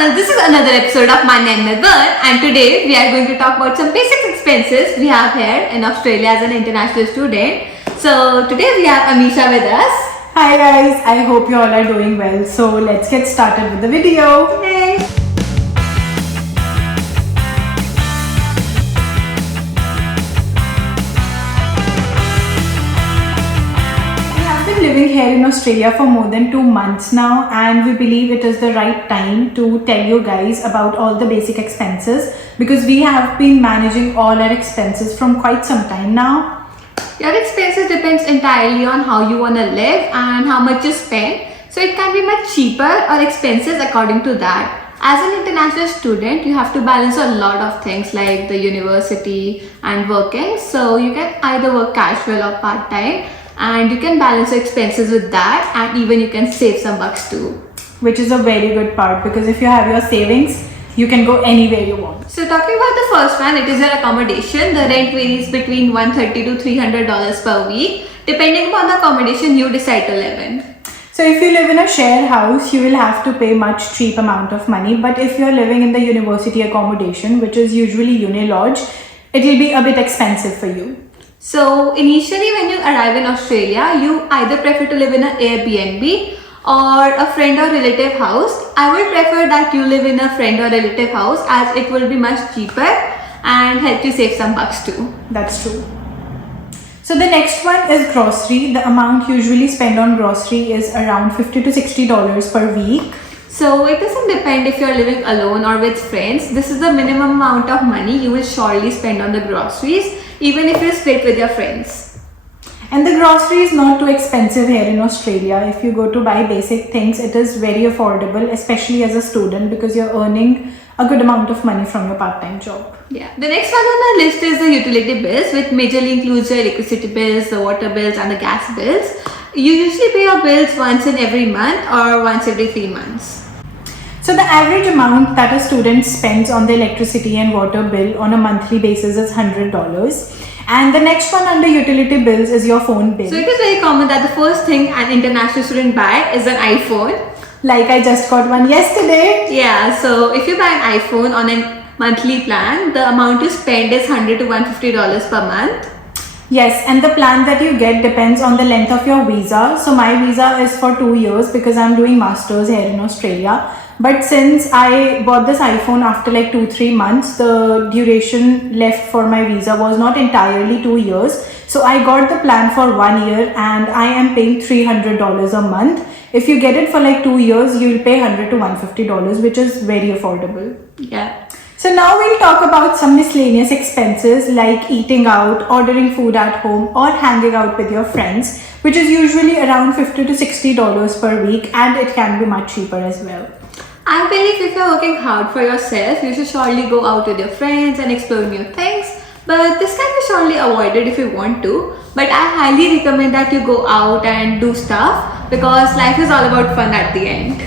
channel, this is another episode of Manya and Madhvan, and today we are going to talk about some basic expenses we have here in Australia as an international student. So today we have Amisha with us. Hi guys, I hope you all are doing well. So let's get started with the video. Hey. We have been living here in Australia for more than 2 months now, and we believe it is the right time to tell you guys about all the basic expenses because we have been managing all our expenses from quite some time now. Your expenses depends entirely on how you want to live and how much you spend. So it can be much cheaper or expenses according to that. As an international student, you have to balance a lot of things like the university and working. So you can either work casual or part-time, and you can balance your expenses with that, and even you can save some bucks too. Which is a very good part because if you have your savings, you can go anywhere you want. So talking about the first one, it is your accommodation. The rent varies between $130 to $300 per week. Depending upon the accommodation you decide to live in. So if you live in a shared house, you will have to pay much cheap amount of money. But if you're living in the university accommodation, which is usually Unilodge, it will be a bit expensive for you. So initially when you arrive in Australia, you either prefer to live in an Airbnb or a friend or relative house. I would prefer that you live in a friend or relative house as it will be much cheaper and help you save some bucks too. That's true. So the next one is grocery. The amount usually spent on grocery is around $50 to $60 per week. So it doesn't depend if you're living alone or with friends. This is the minimum amount of money you will surely spend on the groceries, even if you split with your friends. And the grocery is not too expensive here in Australia. If you go to buy basic things, it is very affordable, especially as a student because you're earning a good amount of money from your part-time job. Yeah. The next one on the list is the utility bills, which majorly includes your electricity bills, the water bills and the gas bills. You usually pay your bills once in every month or once every 3 months. So the average amount that a student spends on the electricity and water bill on a monthly basis is $100. And the next one under utility bills is your phone bill. So it is very common that the first thing an international student buy is an iPhone. Like I just got one yesterday. Yeah, so if you buy an iPhone on a monthly plan, the amount you spend is $100 to $150 per month. Yes, and the plan that you get depends on the length of your visa. So my visa is for 2 years because I'm doing masters here in Australia. But since I bought this iPhone after like 2-3 months, the duration left for my visa was not entirely 2 years. So I got the plan for 1 year and I am paying $300 a month. If you get it for like 2 years, you will pay $100 to $150, which is very affordable. Yeah. So now we'll talk about some miscellaneous expenses like eating out, ordering food at home or hanging out with your friends, which is usually around $50 to $60 per week, and it can be much cheaper as well. I believe if you're working hard for yourself, you should surely go out with your friends and explore new things. But this can be surely avoided if you want to. But I highly recommend that you go out and do stuff because life is all about fun at the end.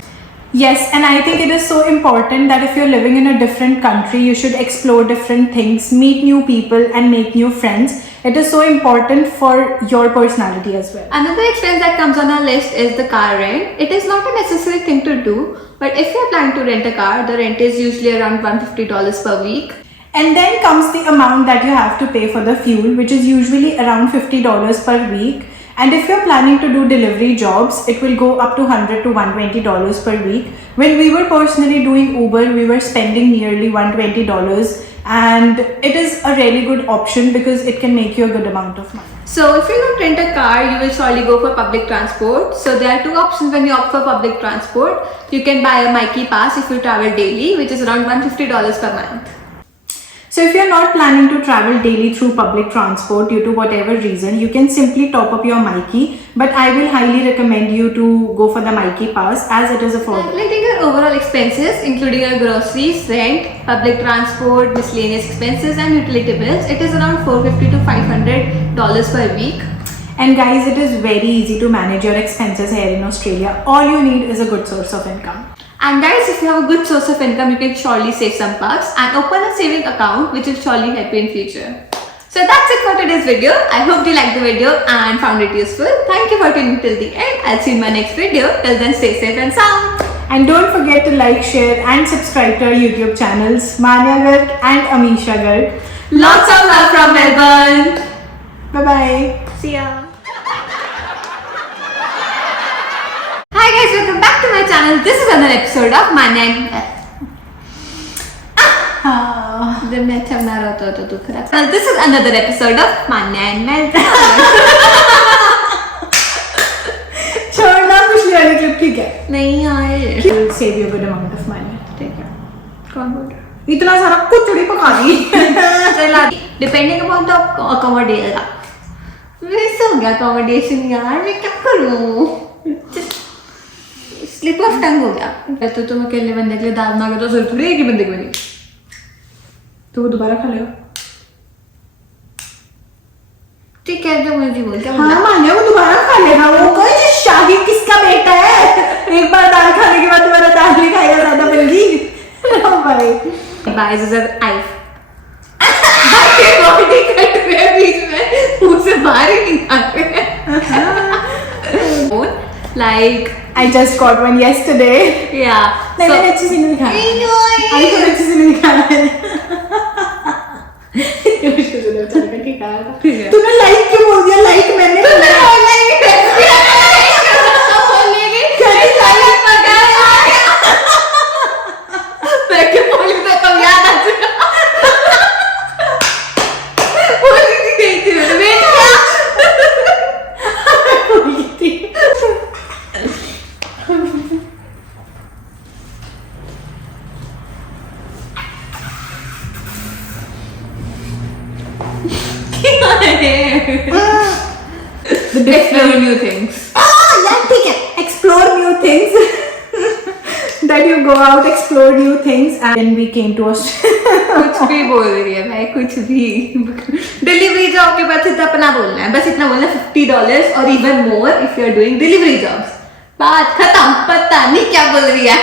Yes, and I think it is so important that if you're living in a different country, you should explore different things, meet new people and make new friends. It is so important for your personality as well. Another expense that comes on our list is the car rent. It is not a necessary thing to do, but if you're planning to rent a car, the rent is usually around $150 per week. And then comes the amount that you have to pay for the fuel, which is usually around $50 per week. And if you're planning to do delivery jobs, it will go up to $100 to $120 per week. When we were personally doing Uber, we were spending nearly $120, and it is a really good option because it can make you a good amount of money. So if you don't rent a car, you will surely go for public transport. So there are two options when you opt for public transport. You can buy a Myki pass if you travel daily, which is around $150 per month. So if you're not planning to travel daily through public transport due to whatever reason, you can simply top up your Myki. But I will highly recommend you to go for the Myki pass as it is affordable. Calculating your overall expenses, including your groceries, rent, public transport, miscellaneous expenses and utility bills, it is around $450 to $500 per week. And guys, it is very easy to manage your expenses here in Australia. All you need is a good source of income. And guys, if you have a good source of income, you can surely save some bucks and open a saving account which will surely help you in future. So that's it for today's video. I hope you liked the video and found it useful. Thank you for tuning till the end. I'll see you in my next video. Till then, stay safe and sound. And don't forget to like, share, and subscribe to our YouTube channels, Manya Garg and Amisha Garg. Lots of love from Melbourne. Bye bye. See ya. Hi guys, welcome back to my channel. This is another episode of Manya and जब मैं अच्छा बना रहा होता तो खराब. This is another episode of Manya and Melbourne. छोड़ना पिछली वाली क्लिप ठीक है. नहीं यार. Will save you a good amount of money. ठीक है. कौन बोल रहा है? इतना सारा कुछ थोड़ी पका दी. चला. Depending upon the accommodation. वैसे हो गया accommodation यार. मैं क्या करूँ? स्लिप ऑफ टंग हो गया. तो तुम अकेले बंदे के लिए दाल मांगे तो जरूर थोड़ी एक ही बंदे की बनी. तो वो दोबारा खा लो. ठीक है जो मुझे बोल क्या हाँ मान्या वो दोबारा खा लेगा. वो कोई जो शाही किसका बेटा है. एक बार दाल खाने के बाद दोबारा दाल नहीं खाएगा. ज्यादा बल्कि भाई बाय जब आइफ बॉडी कट में बीच में मुंह से बाहर ही नहीं आ रहे. Like I just got one yesterday. Yeah. नहीं मैंने अच्छे से नहीं खाया. आई तो अच्छे से नहीं खाया. तूने लाइक क्यों बोल दिया. लाइक मैंने Explore new things. यार ठीक है. Explore new things. That you go out, explore new things, and then we came to Australia. कुछ भी बोल रही है भाई. कुछ भी. डिलीवरी जॉब के बाद सिर्फ अपना बोलना है. बस इतना बोलना है. $50 और even more if you are doing delivery jobs. बात खत्म. पता नहीं क्या बोल रही है.